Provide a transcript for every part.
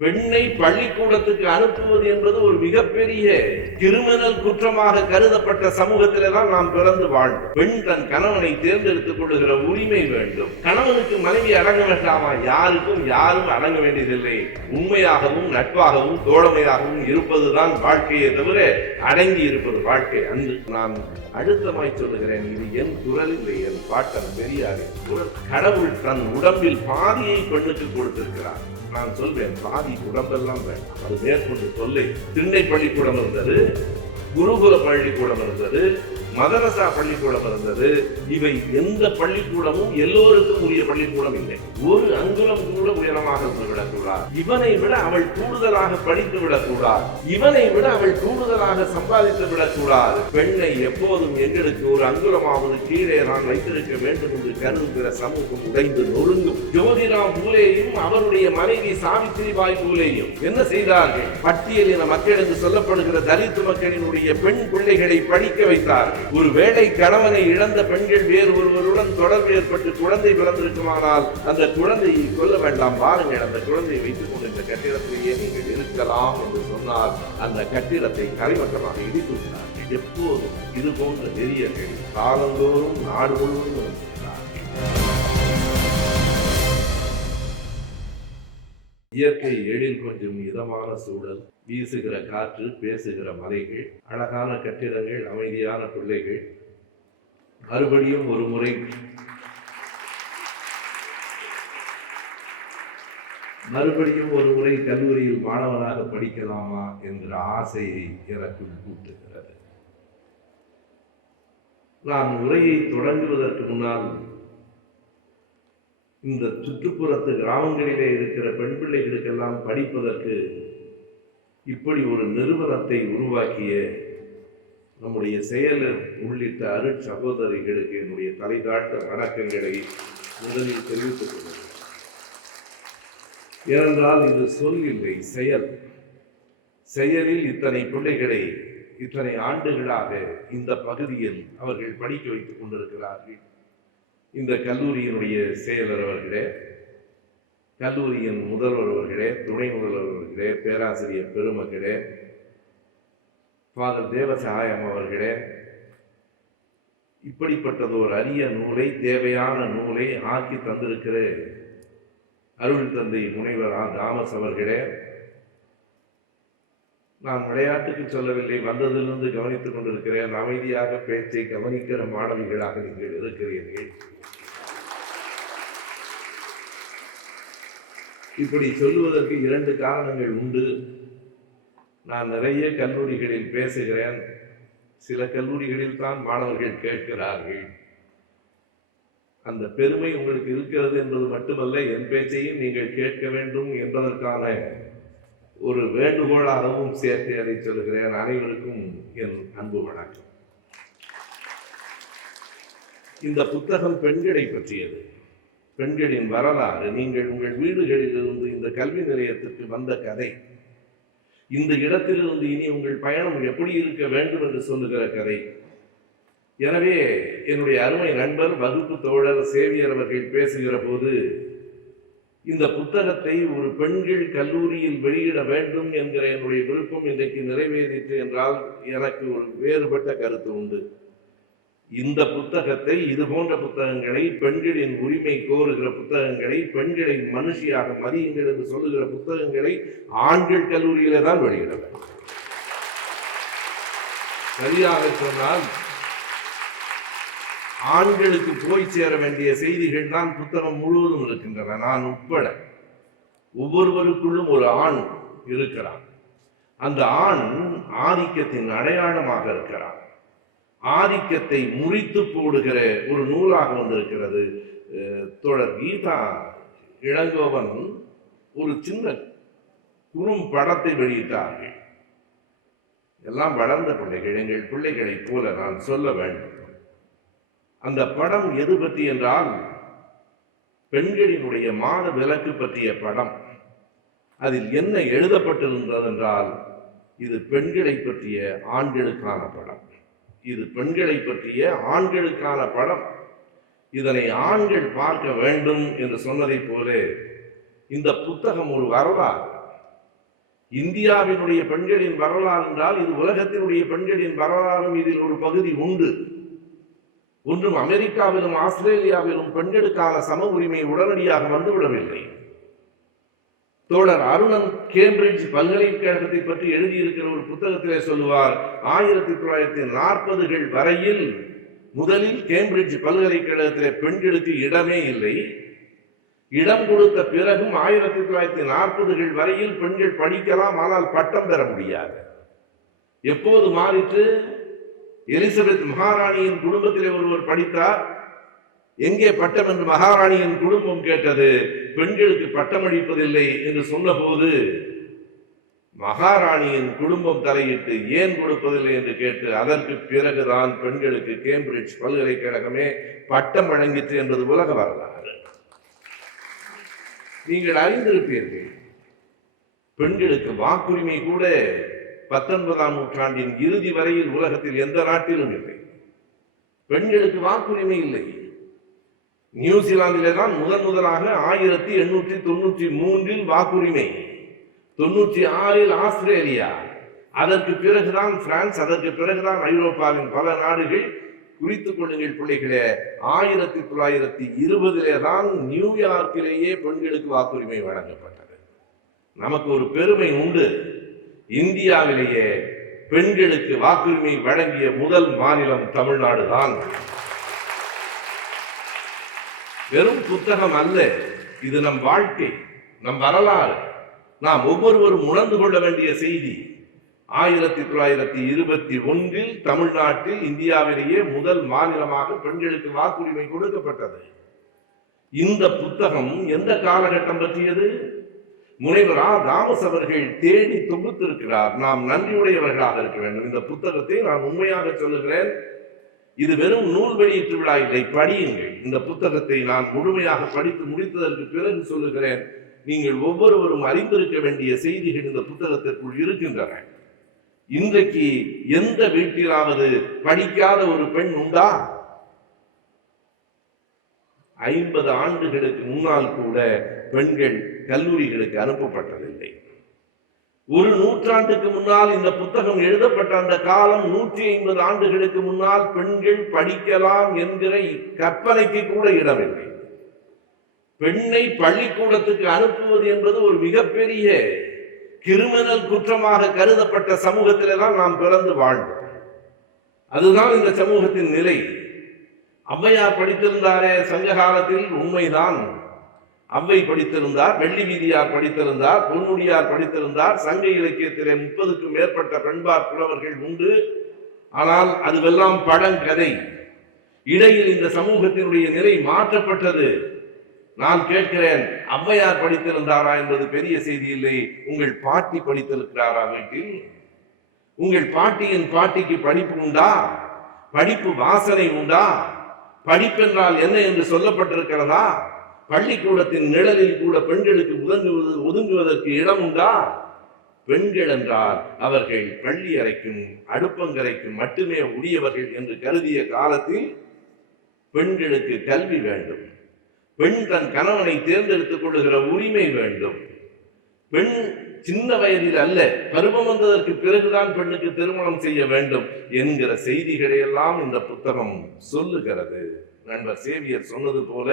பெண்ணை பள்ளிக்கூடத்துக்கு அனுப்புவது என்பது ஒரு மிகப்பெரிய கிரிமினல் குற்றமாக கருதப்பட்ட சமூகத்திலே தான் நாம் பிறந்து வாழ்ந்தோம். பெண் தன் கணவனை தேர்ந்தெடுத்துக் கொள்ளுகிற உரிமை வேண்டும். கணவனுக்கு மனைவி அடங்க வேண்டாமா? யாரும் அடங்க வேண்டியதில்லை. உண்மையாகவும் நட்பாகவும் தோழமையாகவும் இருப்பதுதான் வாழ்க்கையை தவிர அடங்கி இருப்பது வாழ்க்கை அன்று. நான் அழுத்தமாய் சொல்லுகிறேன், இது என் குரல் இல்லை, என் பாட்டன் பெரியாரின் குரல். கடவுள் தன் உடம்பில் பாதியை பெண்ணுக்கு கொடுத்திருக்கிறார். நான் சொல்வேன், பாதி உடம்பெல்லாம் வேண்டாம், அது மேற்கொண்டு சொல்லை. திண்ணை பள்ளிக்கூடம் இருந்தது, குருகுல பள்ளிக்கூடம் இருந்தது, மதரசா பள்ளிக்கூடம் இருந்தது. இவை எந்த பள்ளிக்கூடமும் எல்லோருக்கும் உரிய பள்ளிக்கூடம் இல்லை. ஒரு அங்குலம் கூட உயரமாக விடக்கூடாது. இவனை விட அவள் கூடுதலாக படித்து விடக்கூடாது. இவனை விட அவள் கூடுதலாக சம்பாதித்து விடக்கூடாது. பெண்ணை எப்போதும் எங்களுக்கு ஒரு அங்குலமாவது கீழே நான் வைத்திருக்க வேண்டும் என்று கருதுகிற சமூகம் உடைந்து நொறுங்கும். ஜோதிராம் பூலேயும் அவருடைய மனைவி சாவித்திரிபாய் பூலேயும் என்ன செய்தார்கள்? பட்டியலின மக்கள் என்று சொல்லப்படுகிற தலித்து மக்களினுடைய பெண் பிள்ளைகளை படிக்க வைத்தார்கள். ஒருவேளை கணவனை இழந்த பெண்கள் வேறு ஒருவருடன் தொடர்பு ஏற்பட்டு குழந்தை பிறந்திருக்குமானால் அந்த குழந்தையை கொல்ல வேண்டாம், பாருங்கள், அந்த குழந்தையை வைத்துக் கொண்டு இந்த கட்டிடத்திலேயே நீங்கள் இருக்கலாம் என்று சொன்னால் அந்த கட்டிடத்தை தரைமட்டமாக இடித்து விட்டார்கள். எப்போதும் இது போன்ற வெறியர்கள் காலந்தோறும் நாடு முழுவதும் இருக்கிறார்கள். இயற்கை எழில் கொஞ்சம் இதமான சூழல், வீசுகிற காற்று, பேசுகிற மலைகள், அழகான கட்டிடங்கள், அமைதியான பிள்ளைகள். மறுபடியும் ஒரு முறை கல்லூரியில் மாணவனாக படிக்கலாமா என்ற ஆசையை எனக்குள் கூட்டுகிறது. நான் உரையை தொடங்குவதற்கு முன்னால் இந்த சுற்றுப்புறத்து கிராமங்களிலே இருக்கிற பெண் பிள்ளைகளுக்கெல்லாம் படிப்பதற்கு இப்படி ஒரு நிறுவனத்தை உருவாக்கிய நம்முடைய செயலர் உள்ளிட்ட அருட் சகோதரிகளுக்கு என்னுடைய தலைகாட்ட வணக்கங்களை முதலில் தெரிவித்துக் கொள்கிறேன். ஏனென்றால் இது சொல் இல்லை, செயல். செயலில் இத்தனை பிள்ளைகளை இத்தனை ஆண்டுகளாக இந்த பகுதியில் அவர்கள் படிக்க வைத்துக் கொண்டிருக்கிறார்கள். இந்த கல்லூரியினுடைய செயலர் அவர்களே, கல்லூரியின் முதல்வர் அவர்களே, துணை முதல்வர் அவர்களே, பேராசிரியர் பெருமக்களே, ஃபாதர் தேவசகாயம் அவர்களே, இப்படிப்பட்டதோர் அரிய நூலை, தேவையான நூலை ஆக்கி தந்திருக்கிற அருள் தந்தை முனைவர் தாமஸ் அவர்களே, நான் விளையாட்டுக்கு சொல்லவில்லை, வந்ததிலிருந்து கவனித்துக் கொண்டிருக்கிறேன். அமைதியாக பேச்சை கவனிக்கிற மாணவிகளாக நீங்கள் இருக்கிறீர்கள். இப்படி சொல்லுவதற்கு 2 காரணங்கள் உண்டு. நான் நிறைய கல்லூரிகளில் பேசுகிறேன். சில கல்லூரிகளில் தான் மாணவர்கள் கேட்கிறார்கள். அந்த பெருமை உங்களுக்கு இருக்கிறது என்பது மட்டுமல்ல, என் பேச்சையும் நீங்கள் கேட்க வேண்டும் என்பதற்கான ஒரு வேண்டுகோளாகவும் சேர்த்து அதை சொல்லுகிறேன். அனைவருக்கும் என் அன்பு வணக்கம். இந்த புத்தகம் பெண்களை பற்றியது, பெண்களின் வரலாறு. நீங்கள் உங்கள் வீடுகளிலிருந்து இந்த கல்வி நிலையத்திற்கு வந்த கதை, இந்த இடத்திலிருந்து இனி உங்கள் பயணம் எப்படி இருக்க வேண்டும் என்று சொல்லுகிற கதை. எனவே என்னுடைய அருமை நண்பர் வகுப்பு தோழர் சேவியர் அவர்கள் பேசுகிற போது இந்த புத்தகத்தை ஒரு பெண்கள் கல்லூரியில் வெளியிட வேண்டும் என்கிற என்னுடைய விருப்பம் இன்றைக்கு நிறைவேறிற்று என்றால் எனக்கு ஒரு வேறுபட்ட கருத்து உண்டு. இந்த புத்தகத்தை, இது போன்ற புத்தகங்களை, பெண்களின் உரிமை கோருகிற புத்தகங்களை, பெண்களை மனுஷியாக மதியுங்கள் என்று சொல்லுகிற புத்தகங்களை ஆண்கள் கல்லூரியிலே தான் வெளியிட வேண்டும். சரியாக சொன்னால் ஆண்களுக்கு போய் சேர வேண்டிய செய்திகள் தான் புத்தகம் முழுவதும் இருக்கின்றன. நான் உட்பட ஒவ்வொருவருக்குள்ளும் ஒரு ஆண் இருக்கிறான். அந்த ஆண் ஆதிக்கத்தின் அடையாளமாக இருக்கிறான். ஆதிக்கத்தை முறித்து போடுகிற ஒரு நூலாக வந்திருக்கிறது. தோழர் கீதா இளங்கோவன் ஒரு சின்ன குறும் படத்தை வெளியிட்டார்கள். எல்லாம் வளர்ந்த பிள்ளைகள், எங்கள் பிள்ளைகளைப் போல நான் சொல்ல வேண்டும். அந்த படம் எது பற்றி என்றால் பெண்களினுடைய மாத விலக்கு பற்றிய படம். அதில் என்ன எழுதப்பட்டிருந்தது என்றால், இது பெண்களை பற்றிய ஆண்களுக்கான படம், இது பெண்களை பற்றிய ஆண்களுக்கான படம், இதனை ஆண்கள் பார்க்க வேண்டும் என்று சொன்னதை போல இந்த புத்தகம் ஒரு வரலாறு. இந்தியாவினுடைய பெண்களின் வரலாறு என்றால் இது உலகத்தினுடைய பெண்களின் வரலாறும் இதில் ஒரு பகுதி உண்டு. ஒன்றும் அமெரிக்காவிலும் ஆஸ்திரேலியாவிலும் பெண்களுக்கான சம உரிமை உடனடியாக வந்துவிடவில்லை. தோழர் அருணன் கேம்பிரிட்ஜ் பல்கலைக்கழகத்தை பற்றி எழுதியிருக்கிற ஒரு புத்தகத்திலே சொல்லுவார், 1940கள் வரையில் முதலில் கேம்பிரிட்ஜ் பல்கலைக்கழகத்திலே பெண்களுக்கு இடமே இல்லை. இடம் கொடுத்த பிறகும் 1940கள் வரையில் பெண்கள் படிக்கலாம், ஆனால் பட்டம் பெற முடியாது. எப்போது மாறிட்டு? எலிசபெத் மகாராணியின் குடும்பத்திலே ஒருவர் படித்தார். எங்கே பட்டம் என்று மகாராணியின் குடும்பம் கேட்டது. பெண்களுக்கு பட்டம் அளிப்பதில்லை என்று சொன்னபோது மகாராணியின் குடும்பம் தலையிட்டு ஏன் கொடுப்பதில்லை என்று கேட்டு அதற்கு பிறகுதான் பெண்களுக்கு கேம்பிரிட்ஜ் பல்கலைக்கழகமே பட்டம் வழங்கிற்று என்பது உலக வரலாறு. நீங்கள் அறிந்திருப்பீர்கள், பெண்களுக்கு வாக்குரிமை கூட 19ஆம் நூற்றாண்டின் இறுதி வரையில் உலகத்தில் எந்த நாட்டிலும் இல்லை. பெண்களுக்கு வாக்குரிமை இல்லை. நியூசிலாந்திலே தான் முதலாக 1893 வாக்குரிமை, 96 ஆஸ்திரேலியா, அதற்கு பிறகுதான் பிரான்ஸ், அதற்கு பிறகுதான் ஐரோப்பாவின் பல நாடுகள். குறித்துக் கொள்ளுங்கள் பிள்ளைகளே, 1920 தான் நியூயார்க்கிலேயே பெண்களுக்கு வாக்குரிமை வழங்கப்பட்டது. நமக்கு ஒரு பெருமை உண்டு, இந்தியாவிலேயே பெண்களுக்கு வாக்குரிமை வழங்கிய முதல் மாநிலம் தமிழ்நாடு தான். வெறும் புத்தகம் அல்ல, இது நம் வாழ்க்கை, நம் வரலாறு, நாம் ஒவ்வொருவரும் உணர்ந்து கொள்ள வேண்டிய செய்தி. 1921 தமிழ்நாட்டில் இந்தியாவிலேயே முதல் மாநிலமாக பெண்களுக்கு வாக்குரிமை கொடுக்கப்பட்டது. இந்த புத்தகம் எந்த காலகட்டம் பற்றியது? முனைவர் தாமஸ் அவர்கள் தேடி தொகுத்திருக்கிறார். நாம் நன்றியுடையவர்களாக இருக்க வேண்டும். இந்த புத்தகத்தை நான் உண்மையாக சொல்லுகிறேன், இது வெறும் நூல் வெளியீட்டு விழா இல்லை, படியுங்கள். இந்த புத்தகத்தை நான் முழுமையாக படித்து முடித்ததற்கு பிறகு சொல்லுகிறேன், நீங்கள் ஒவ்வொருவரும் அறிந்திருக்க வேண்டிய செய்திகள் இந்த புத்தகத்திற்குள் இருக்கின்றன. இன்றைக்கு எந்த வீட்டிலாவது படிக்காத ஒரு பெண் உண்டா? 50 ஆண்டுகளுக்கு முன்னால் கூட பெண்கள் கல்லூரிகளுக்கு அனுப்பப்பட்டதில்லை. ஒரு நூற்றாண்டுக்கு முன்னால் இந்த புத்தகம் எழுதப்பட்ட அந்த காலம், 150 ஆண்டுகளுக்கு முன்னால் பெண்கள் படிக்கலாம் என்கிற கற்பனைக்கு கூட இடமில்லை. பெண்ணை பள்ளிக்கூடத்துக்கு அனுப்புவது என்பது ஒரு மிகப்பெரிய கிரிமினல் குற்றமாக கருதப்பட்ட சமூகத்திலே தான் நாம் பிறந்து வாழ்ந்தோம். அதுதான் இந்த சமூகத்தின் நிலை. ஔவையார் படித்திருந்தாரே சங்க காலத்தில், உண்மைதான். அவ்வை படித்திருந்தார், வெள்ளி வீதியார் படித்திருந்தார், பொன்னுடியார் படித்திருந்தார். சங்க இலக்கியத்திலே 30க்கும் மேற்பட்ட பெண்பார் புலவர்கள் உண்டு. ஆனால் அதுவெல்லாம் பழங்கதை. இடையில் இந்த சமூகத்தினுடைய நிலை மாற்றப்பட்டது. நான் கேட்கிறேன், ஔவையார் படித்திருந்தாரா என்பது பெரிய செய்தி இல்லை. உங்கள் பாட்டி படித்திருக்கிறாரா வீட்டில்? உங்கள் பாட்டியின் பாட்டிக்கு படிப்பு உண்டா? படிப்பு வாசனை உண்டா? படிப்பென்றால் என்ன என்று சொல்லப்பட்டிருக்கிறதா? பள்ளிக்கூடத்தின் நிழலில் கூட பெண்களுக்கு ஒதுங்குவதற்கு இடம் உண்டா? பெண்கள் என்றால் அவர்கள் பள்ளி அறைக்கும் அடுப்பங்கரைக்கும் மட்டுமே உரியவர்கள் என்று கருதிய காலத்தில் பெண்களுக்கு கல்வி வேண்டும். பெண் தன் கணவனை தேர்ந்தெடுத்துக் கொள்ளுகிற உரிமை வேண்டும். பெண் சின்ன வயதில் அல்ல, பருவம் வந்ததற்கு பிறகுதான் பெண்ணுக்கு திருமணம் செய்ய வேண்டும் என்கிற செய்திகளை எல்லாம் இந்த புத்தகம் சொல்லுகிறது. நண்பர் சேவியர் சொன்னது போல,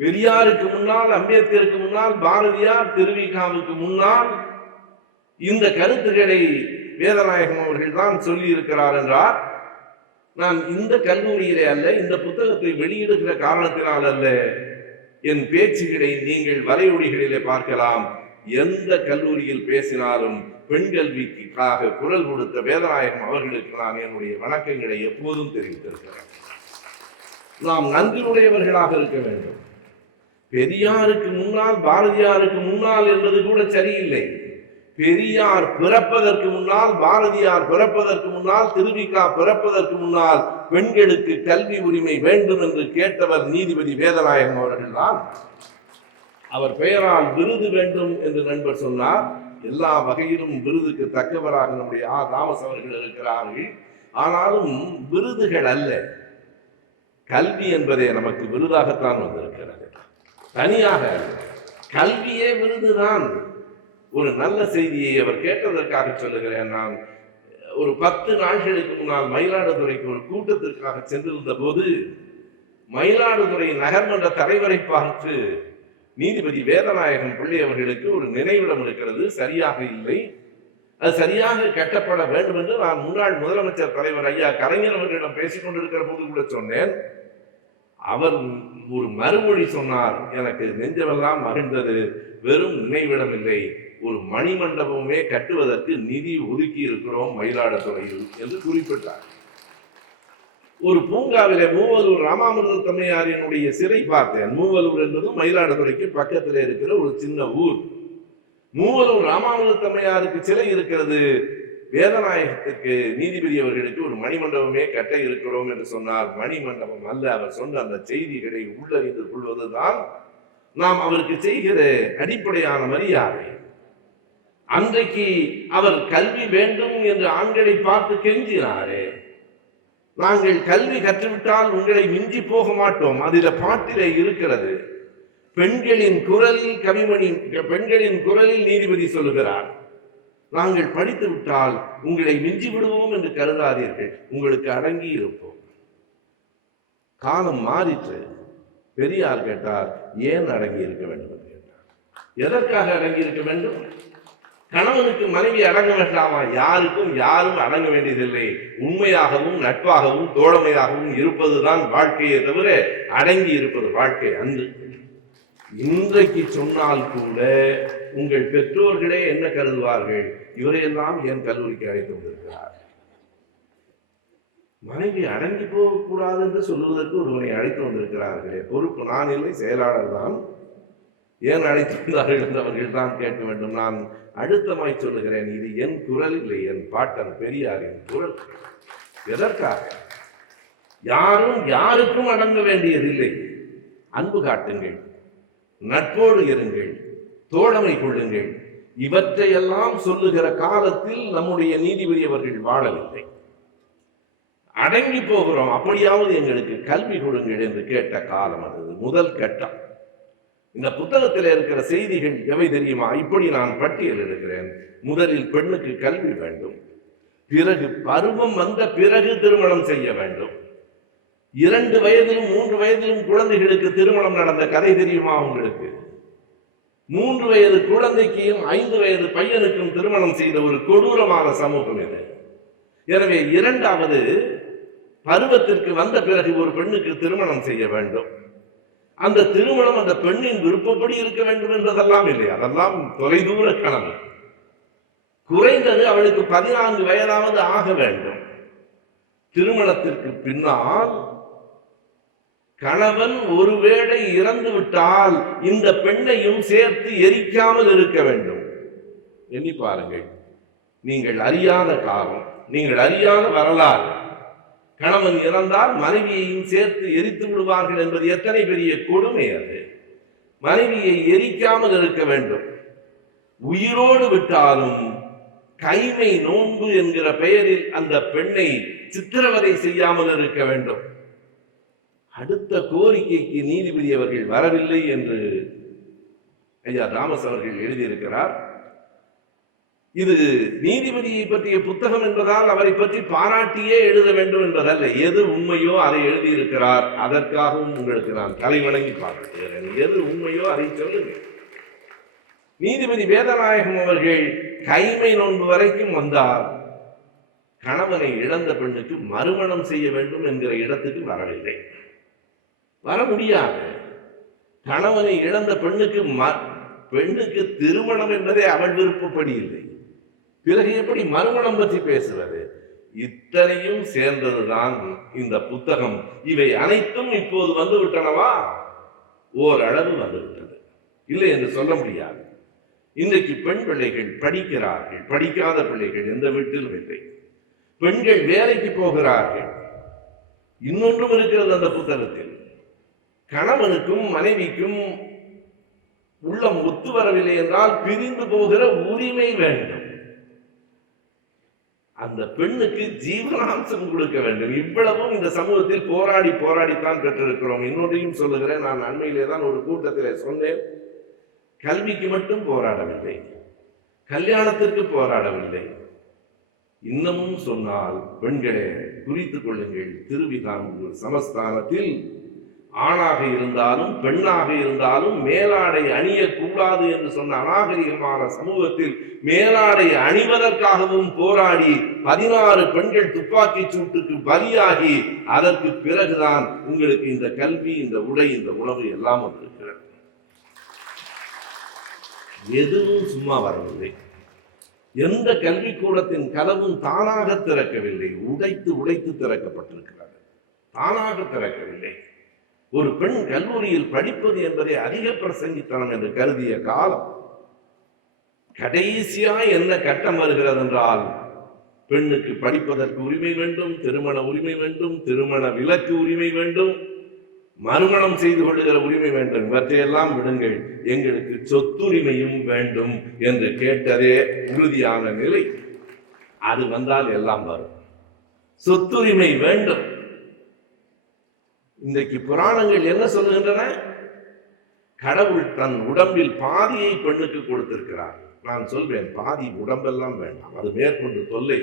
பெரியாருக்கு முன்னால், அம்பேத்கருக்கு முன்னால், பாரதியார், திருவிகாவுக்கு முன்னால் இந்த கருத்துக்களை வேதநாயகம் அவர்கள் தான் சொல்லி இருக்கிறார் என்றார். நான் இந்த கல்லூரியிலே அல்ல, இந்த புத்தகத்தை வெளியிடுகிற காரணத்தினால் அல்ல, என் பேச்சுகளை நீங்கள் வலையொலிகளிலே பார்க்கலாம். எந்த கல்லூரியில் பேசினாலும் பெண் கல்விக்காக குரல் கொடுத்த வேதநாயகம் அவர்களுக்கு நான் என்னுடைய வணக்கங்களை எப்போதும் தெரிவித்திருக்கிறேன். நாம் நன்றியுடையவர்களாக இருக்க வேண்டும். பெரியாருக்கு முன்னால், பாரதியாருக்கு முன்னால் என்பது கூட சரியில்லை. பெரியார் பிறப்பதற்கு முன்னால், பாரதியார் பிறப்பதற்கு முன்னால், திருவிகா பிறப்பதற்கு முன்னால் பெண்களுக்கு கல்வி உரிமை வேண்டும் என்று கேட்டவர் நீதிபதி வேதநாயகம் அவர்கள் தான். அவர் பெயரால் விருது வேண்டும் என்று நண்பர் சொன்னார். எல்லா வகையிலும் விருதுக்கு தக்கவராக நம்முடைய தாமஸ் அவர்கள் இருக்கிறார்கள். ஆனாலும் விருதுகள் அல்ல, கல்வி என்பதே நமக்கு விருதாகத்தான் வந்திருக்கிறது. தனியாக கல்வியே விருதுதான். ஒரு நல்ல செய்தியை அவர் கேட்டதற்காக சொல்லுகிறேன். நான் ஒரு 10 நாட்களுக்கு முன்னால் மயிலாடுதுறைக்கு ஒரு கூட்டத்திற்காக சென்றிருந்த போது மயிலாடுதுறை நகர்மன்ற தலைவரை பார்த்து நீதிபதி வேதநாயகம் பிள்ளை அவர்களுக்கு ஒரு நினைவிடம் இருக்கிறது, சரியாக இல்லை, அது சரியாக கட்டப்பட வேண்டும் என்று நான் முன்னாள் முதலமைச்சர் தலைவர் ஐயா கலைஞர் அவர்களிடம் பேசிக் கொண்டிருக்கிற போது கூட சொன்னேன். அவர் ஒரு மறுமொழி சொன்னார், எனக்கு நெஞ்சமெல்லாம் மகிழ்ந்தது. வெறும் நினைவிடம் இல்லை, ஒரு மணிமண்டபமே கட்டுவதற்கு நிதி ஒதுக்கி இருக்கிறோம் மயிலாடுதுறையில் என்று குறிப்பிட்டார். ஒரு பூங்காவிலே மூவலூர் ராமாமிர்த தம்மையாரினுடைய சிறை பார்த்தேன். மூவலூர் என்பது மயிலாடுதுறைக்கு பக்கத்தில் இருக்கிற ஒரு சின்ன ஊர். மூவலூர் ராமாமிர்த தம்மையாருக்கு சிலை இருக்கிறது. வேதநாயகத்துக்கு நீதிபதி அவர்களுக்கு ஒரு மணிமண்டபமே கட்ட இருக்கிறோம் என்று சொன்னார். மணிமண்டபம் அல்ல, அவர் சொன்ன அந்த செய்திகளை உள்ளறிந்து கொள்வதுதான் நாம் அவருக்கு செய்கிற அடிப்படையான மரியாதை. அன்றைக்கு அவர் கல்வி வேண்டும் என்று ஆண்களை பார்த்து கெஞ்சினாரே, நாங்கள் கல்வி கற்றுவிட்டால் உங்களை மிஞ்சி போக மாட்டோம். அதில பாட்டிலே இருக்கிறது. பெண்களின் குரலில் கவிமணி, பெண்களின் குரலில் நீதிபதி சொல்லுகிறார், நாங்கள் படித்து விட்டால் உங்களை மிஞ்சி விடுவோம் என்று கருதாதீர்கள், உங்களுக்கு அடங்கி இருப்போம். காலம் மாறிற்று. பெரியார் கேட்டார், ஏன் அடங்கி இருக்க வேண்டும் என்று கேட்டார். எதற்காக அடங்கி இருக்க வேண்டும்? கணவனுக்கு மனைவி அடங்க வேண்டாமா? யாருக்கும் யாரும் அடங்க வேண்டியதில்லை. உண்மையாகவும் நட்பாகவும் தோழமையாகவும் இருப்பதுதான் வாழ்க்கையை தவிர அடங்கி இருப்பது வாழ்க்கை அன்று. இன்றைக்கு சொன்னால் கூட உங்கள் பெற்றோர்களே என்ன கருதுவார்கள்? இவரையெல்லாம் ஏன் கல்லூரிக்கு அழைத்து வந்திருக்கிறார்? மனைவி அடங்கி போகக்கூடாது என்று சொல்லுவதற்கு ஒருவனை அழைத்து வந்திருக்கிறார்களே, பொறுப்பு நான் இல்லை, செயலாளர் தான். ஏன் அழைத்து வந்தார்கள் என்று அவர்கள் தான் கேட்க வேண்டும். நான் அழுத்தமாய் சொல்லுகிறேன், இது என் குரல் இல்லை, என் பாட்டன் பெரியாரின் குரல். எதற்காக? யாரும் யாருக்கும் அடங்க வேண்டியதில்லை. அன்பு காட்டுங்கள், நட்போடு இருங்கள், தோழமை கொள்ளுங்கள். இவற்றையெல்லாம் சொல்லுகிற காலத்தில் நம்முடைய நீதிபதி அவர்கள் வாழவில்லை. அடங்கி போகிறோம், அப்படியாவது எங்களுக்கு கல்வி கொடுங்கள் என்று கேட்ட காலம் அது. முதல் கட்டம். இந்த புத்தகத்தில் இருக்கிற செய்திகள் எவை தெரியுமா? இப்படி நான் பட்டியலிடுகிறேன். முதலில் பெண்ணுக்கு கல்வி வேண்டும், பிறகு பருவம் வந்த பிறகு திருமணம் செய்ய வேண்டும். 2 வயதிலும் 3 வயதிலும் குழந்தைகளுக்கு திருமணம் நடந்த கதை தெரியுமா உங்களுக்கு? 3 வயது குழந்தைக்கும் 5 வயது பையனுக்கும் திருமணம் செய்த ஒரு கொடூரமான சமூகம் இது. எனவே 2வது பருவத்திற்கு வந்த பிறகு ஒரு பெண்ணுக்கு திருமணம் செய்ய வேண்டும். அந்த திருமணம் அந்த பெண்ணின் விருப்பப்படி இருக்க வேண்டும் என்பதெல்லாம் இல்லை, அதெல்லாம் தொலைதூர கனவு. குறைந்தது அவளுக்கு 14 வயதாவது ஆக வேண்டும். திருமணத்திற்கு பின்னால் கணவன் ஒருவேளை இறந்து விட்டால் இந்த பெண்ணையும் சேர்த்து எரிக்காமல் இருக்க வேண்டும். எண்ணி பாருங்கள், நீங்கள் அறியாத காலம், நீங்கள் அறியாத வரலாறு. கணவன் இறந்தால் மனைவியையும் சேர்த்து எரித்து விடுவார்கள் என்பது எத்தனை பெரிய கொடுமை அது. மனைவியை எரிக்காமல் இருக்க வேண்டும். உயிரோடு விட்டாலும் கைமை நோன்பு என்கிற பெயரில் அந்த பெண்ணை சித்திரவதை செய்யாமல் இருக்க வேண்டும். அடுத்த கோரிக்கைக்கு நீதிபதி அவர்கள் வரவில்லை என்று ஐயா தாமஸ் அவர்கள் எழுதியிருக்கிறார். இது நீதிபதியை பற்றிய புத்தகம் என்பதால் அவரை பற்றி பாராட்டியே எழுத வேண்டும் என்பதல்ல. எது உண்மையோ அதை எழுதியிருக்கிறார். அதற்காகவும் உங்களுக்கு நான் தலைவணங்கி பார்க்கிறேன். எது உண்மையோ அதை சொல்லுங்கள். நீதிபதி வேதநாயகம் அவர்கள் கைமை நோன்பு வரைக்கும் வந்தார். கணவனை இழந்த பெண்ணுக்கு மறுமணம் செய்ய வேண்டும் என்கிற இடத்துக்கு வரவில்லை, வர முடியாது. கணவனை இழந்த பெண்ணுக்கு திருமணம் என்பதே அவள் விருப்பப்படி இல்லை. பிறகு எப்படி மறுமணம் பற்றி பேசுவது? இத்தனையும் சேர்ந்ததுதான் இந்த புத்தகம். இவை அனைத்தும் இப்போது வந்து விட்டனவா? ஓரளவு வந்துவிட்டது, இல்லை என்று சொல்ல முடியாது. இன்றைக்கு பெண் பிள்ளைகள் படிக்கிறார்கள், படிக்காத பிள்ளைகள் எந்த வீட்டிலும் இல்லை. பெண்கள் வேலைக்கு போகிறார்கள். இன்னொன்றும் இருக்கிறது அந்த புத்தகத்தில். கணவனுக்கும் மனைவிக்கும் உள்ளம் ஒத்து வரவில்லை என்றால் பிரிந்து போகிற உரிமை வேண்டும். அந்த பெண்ணுக்கு ஜீவனாம்சம் கொடுக்க வேண்டும். இவ்வளவும் இந்த சமூகத்தில் போராடி போராடித்தான் பெற்றிருக்கிறோம். இன்னொன்றையும் சொல்லுகிறேன், நான் அண்மையிலே தான் ஒரு கூட்டத்திலே சொன்னேன், கல்விக்கு மட்டும் போராடவில்லை, கல்யாணத்திற்கு போராடவில்லை. இன்னமும் சொன்னால் பெண்களே குறித்துக் கொள்ளுங்கள், திருவிதாங்கூர் சமஸ்தானத்தில் ஆணாக இருந்தாலும் பெண்ணாக இருந்தாலும் மேலாடை அணியக்கூடாது என்று சொன்ன அநாகரிகமான சமூகத்தில் மேலாடை அணிவதற்காகவும் போராடி 16 பெண்கள் துப்பாக்கி சூட்டுக்கு பலியாகி அதற்கு பிறகுதான் உங்களுக்கு இந்த கல்வி, இந்த உடை, இந்த உணவு எல்லாம் வந்திருக்கிறது. எதுவும் சும்மா வரவில்லை. எந்த கல்விக்கூடத்தின் கதவும் தானாக திறக்கவில்லை, உடைத்து உடைத்து திறக்கப்பட்டிருக்கிறது. தானாக திறக்கவில்லை. ஒரு பெண் கல்லூரியில் படிப்பது என்பதை அதிக பிரசங்கித்தனம் என்று கருதிய காலம் கடைசியா என்ன கட்டம் வருகிறது என்றால், பெண்ணுக்கு படிப்பதற்கு உரிமை வேண்டும், திருமண உரிமை வேண்டும், திருமண விலக்கு உரிமை வேண்டும், மறுமணம் செய்து கொள்ளுகிற உரிமை வேண்டும். இவற்றையெல்லாம் விடுங்கள், எங்களுக்கு சொத்துரிமையும் வேண்டும் என்று கேட்டதே உறுதியான நிலை. அது வந்தால் எல்லாம் வரும். சொத்துரிமை வேண்டும். இன்றைக்கு புராணங்கள் என்ன சொல்லுகின்றன? கடவுள் தன் உடம்பில் பாதியை பெண்ணுக்கு கொடுத்திருக்கிறார். நான் சொல்வேன், பாதி உடம்பெல்லாம் வேண்டாம், அது மேற்கொண்டு தொல்லை.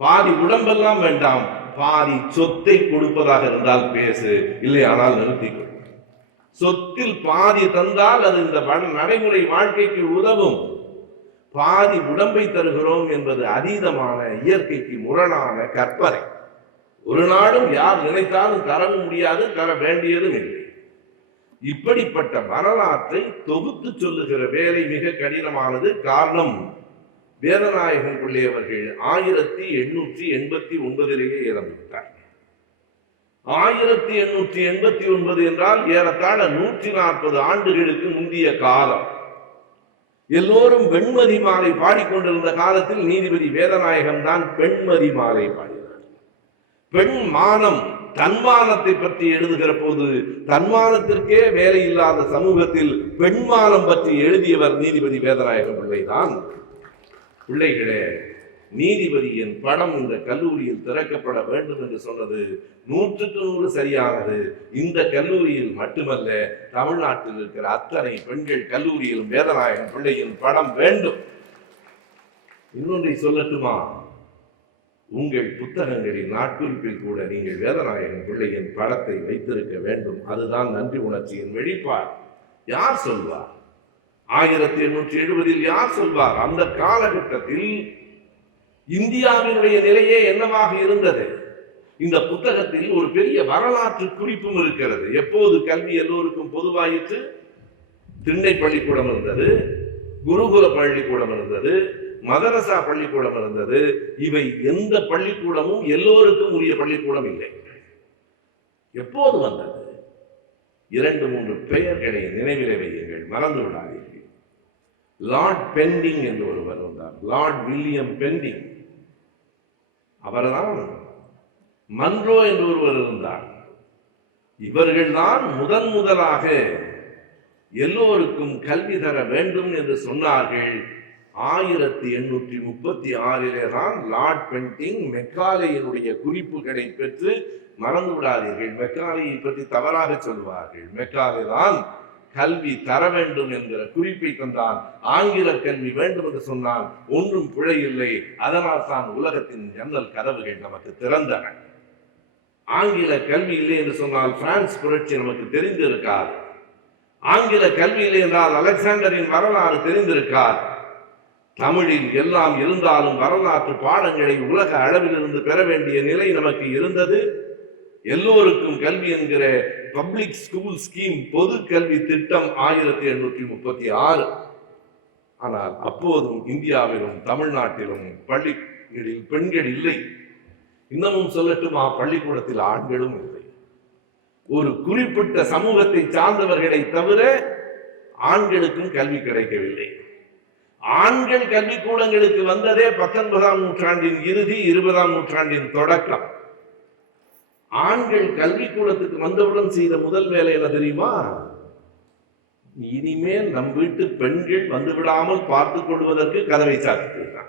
பாதி உடம்பெல்லாம் வேண்டாம், பாதி சொத்தை கொடுப்பதாக இருந்தால் பேசு, இல்லை ஆனால் நிறுத்திக்கொள். சொத்தில் பாதி தந்தால் அது இந்த நடைமுறை வாழ்க்கைக்கு உதவும். பாதி உடம்பை தருகிறோம் என்பது அதீதமான, இயற்கைக்கு முரணான கற்பனை. ஒரு நாளும் யார் நினைத்தாலும் தரவும் முடியாது, தர வேண்டியதும் இல்லை. இப்படிப்பட்ட வரலாற்றை தொகுத்து சொல்லுகிற வேலை மிக கடினமானது. காரணம், வேதநாயகம் பிள்ளை அவர்கள் 1889 இறந்துவிட்டார். 1889 என்றால் ஏறத்தாழ 140 ஆண்டுகளுக்கு முந்தைய காலம். எல்லோரும் வெண்மதி மாலை பாடிக்கொண்டிருந்த காலத்தில் நீதிபதி வேதநாயகம் தான் பெண்மதி மாலை பாடினார். பெண் மானம், தன்மானத்தை பற்றி எழுதுகிற போது தன்மானத்திற்கே வேலை இல்லாத சமூகத்தில் பெண்மானம் பற்றி எழுதியவர் நீதிபதி வேதநாயகம் பிள்ளைதான். பிள்ளைகளே, நீதிபதியின் படம் இந்த கல்லூரியில் திறக்கப்பட வேண்டும் என்று சொன்னது 100க்கு 100 சரியானது. இந்த கல்லூரியில் மட்டுமல்ல, தமிழ்நாட்டில் இருக்கிற அத்தனை பெண்கள் கல்லூரியிலும் வேதநாயகம் பிள்ளையின் படம் வேண்டும். இன்னொன்றை சொல்லட்டுமா? உங்கள் புத்தகங்களின் நாட்குறிப்பில் கூட நீங்கள் வேதநாயகம் பிள்ளையின் படத்தை வைத்திருக்க வேண்டும். அதுதான் நன்றி உணர்ச்சியின் வெளிப்பாடு. யார் சொல்வார்? 1870 யார் சொல்வார்? அந்த காலகட்டத்தில் இந்தியாவினுடைய நிலையே என்னவாக இருந்தது? இந்த புத்தகத்தில் ஒரு பெரிய வரலாற்று குறிப்பும் இருக்கிறது. எப்போது கல்வி எல்லோருக்கும் பொதுவாயிற்று? திண்ணை பள்ளிக்கூடம் இருந்தது, குருகுல பள்ளிக்கூடம் இருந்தது, மதரசா பள்ளிக்கூடம் இருந்தது. இவை எந்த பள்ளிக்கூடமும் எல்லோருக்கும் உரிய பள்ளிக்கூடம் இல்லை. எப்போது வந்தது? 2-3 பெயர்களை நினைவிலே வையுங்கள், மறந்து விடாதீர்கள். லார்ட் பெண்டிங் என்று ஒருவர் வந்தார், லார்ட் வில்லியம் பெண்டிங். அவர்தான். மன்ரோ என்று ஒருவர் இருந்தார். இவர்கள்தான் முதலாக எல்லோருக்கும் கல்வி தர வேண்டும் என்று சொன்னார்கள். 1836 தான் லார்ட் பெண்டிங் மெக்காலேயினுடைய குறிப்புகளை பெற்று, மறந்து விடாதீர்கள், மெக்காலேயை பற்றி தவறாக சொல்வார்கள். மெக்காலே தான் கல்வி தர வேண்டும் என்கிற குறிப்பை தந்தான். ஆங்கில கல்வி வேண்டும் என்று சொன்னால் ஒன்றும் பிழை இல்லை. அதனால் தான் உலகத்தின் ஜன்னல் கதவுகள் நமக்கு திறந்தன. ஆங்கில கல்வி இல்லை என்று சொன்னால் பிரான்ஸ் புரட்சி நமக்கு தெரிந்திருக்காது. ஆங்கில கல்வி இல்லை என்றால் அலெக்சாண்டரின் வரலாறு தெரிந்திருக்காது. தமிழில் எல்லாம் இருந்தாலும் வரலாற்று பாடங்களை உலக அளவில் இருந்து பெற வேண்டிய நிலை நமக்கு இருந்தது. எல்லோருக்கும் கல்வி என்கிற பப்ளிக் ஸ்கூல் ஸ்கீம், பொது கல்வி திட்டம் 1836. ஆனால் அப்போதும் இந்தியாவிலும் தமிழ்நாட்டிலும் பள்ளிகளில் பெண்கள் இல்லை. இன்னமும் சொல்லட்டுமா, பள்ளிக்கூடத்தில் ஆண்களும் இல்லை. ஒரு குறிப்பிட்ட சமூகத்தை சார்ந்தவர்களை தவிர ஆண்களுக்கும் கல்வி கிடைக்கவில்லை. ஆண்கள் கல்விக்கூடங்களுக்கு வந்ததே 19ஆம் நூற்றாண்டின் இறுதி, 20ஆம் நூற்றாண்டின் தொடக்கம். ஆண்கள் கல்விக்கூடத்துக்கு வந்தவுடன் செய்த முதல் வேலை என்ன தெரியுமா? இனிமேல் நம் வீட்டு பெண்கள் வந்து விடாமல் பார்த்துக் கொள்வதற்கு கதவை சாத்தினார்.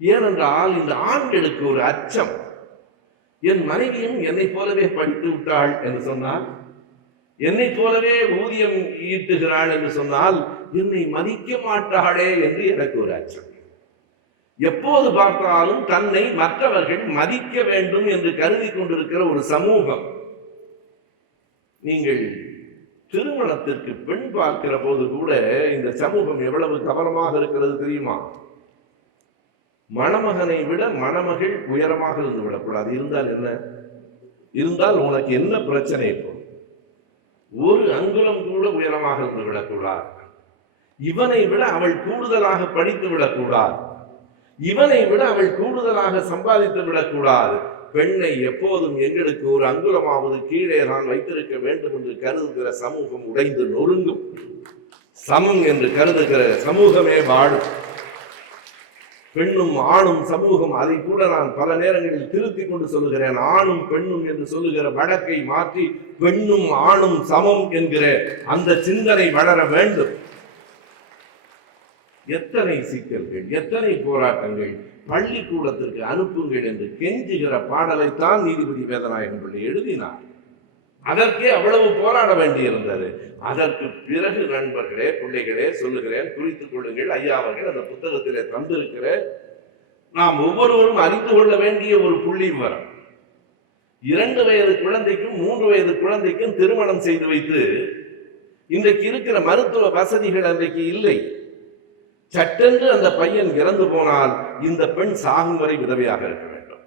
ஏனென்றால் இந்த ஆண்களுக்கு ஒரு அச்சம். என் மனைவியும் என்னை போலவே படித்து விட்டாள் என்று சொன்னால் என்னை போலவே ஊதியம் ஈட்டுகிறாள் என்று சொன்னால் என்னை மதிக்க மாட்டாளே என்று எனக்கு ஒரு அச்சம். எப்போது பார்த்தாலும் தன்னை மற்றவர்கள் மதிக்க வேண்டும் என்று கருதி கொண்டிருக்கிற ஒரு சமூகம். நீங்கள் திருமணத்திற்கு பெண் பார்க்கிற போது கூட இந்த சமூகம் எவ்வளவு கவனமாக இருக்கிறது தெரியுமா? மணமகனை விட மணமகள் உயரமாக இருந்து விடக்கூடாது. இருந்தால் என்ன? இருந்தால் உனக்கு என்ன பிரச்சனை? இப்போ ஒரு அங்குலம் கூட உயரமாக இருந்து விடக்கூடாது. இவனை விட அவள் கூடுதலாக படித்து விடக்கூடாது. இவனை விட அவள் கூடுதலாக சம்பாதித்து விடக்கூடாது. பெண்ணை எப்போதும் எங்களுக்கு ஒரு அங்குலமாவது கீழே தான் வைத்திருக்க வேண்டும் என்று கருதுகிற சமூகம் உடைந்து நொறுங்கும். சமம் என்று கருதுகிற சமூகமே வாழும். பெண்ணும் ஆணும் சமூகம், அதை கூட நான் பல நேரங்களில் திருத்தி கொண்டு சொல்லுகிறேன். ஆணும் பெண்ணும் என்று சொல்லுகிற வழக்கை மாற்றி பெண்ணும் ஆணும் சமம் என்கிற அந்த சிந்தனை வளர வேண்டும். எத்தனை சிக்கல்கள், எத்தனை போராட்டங்கள். பள்ளிக்கூடத்திற்கு அனுப்புங்கள் என்று கெஞ்சுகிற பாடலைத்தான் நீதிபதி வேதநாயகம் பிள்ளை எழுதினார். அதற்கே அவ்வளவு போராட வேண்டியிருந்தது. அதற்கு பிறகு நண்பர்களே, பிள்ளைகளே சொல்லுகிறேன், குறித்துக் கொள்ளுங்கள். ஐயா அவர்கள் அந்த புத்தகத்திலே தந்திருக்கிற நாம் ஒவ்வொருவரும் அறிந்து கொள்ள வேண்டிய ஒரு புள்ளி விவரம். 2 வயது குழந்தைக்கும் 3 வயது குழந்தைக்கும் திருமணம் செய்து வைத்து இன்றைக்கு இருக்கிற மருத்துவ வசதிகள் அன்றைக்கு இல்லை. சட்டென்று அந்த பையன் இறந்து போனால் இந்த பெண் சாகும் வரை விதவையாக இருக்க வேண்டும்,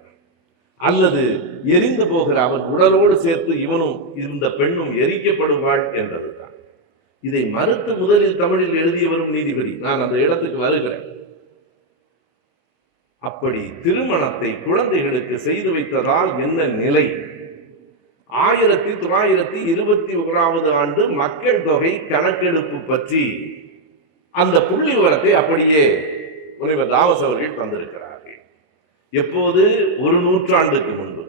அல்லது எரிந்து போகிற அவன் உடலோடு சேர்த்து இவனும் இந்த பெண்ணும் எரிக்கப்படுவாள் என்றதுதான். இதை மறுத்து முதலில் தமிழில் எழுதியவரும் நீதிபதி. நான் அந்த இடத்துக்கு வருகிறேன். அப்படி திருமணத்தை குழந்தைகளுக்கு செய்து வைத்ததால் என்ன நிலை? 1921 ஆண்டு மக்கள் தொகை கணக்கெடுப்பு பற்றி அந்த புள்ளி விவரத்தை அப்படியே முனைவர் தாமஸ் அவர்கள் தந்திருக்கிறார்கள். எப்போது? ஒரு நூற்றாண்டுக்கு முன்பு,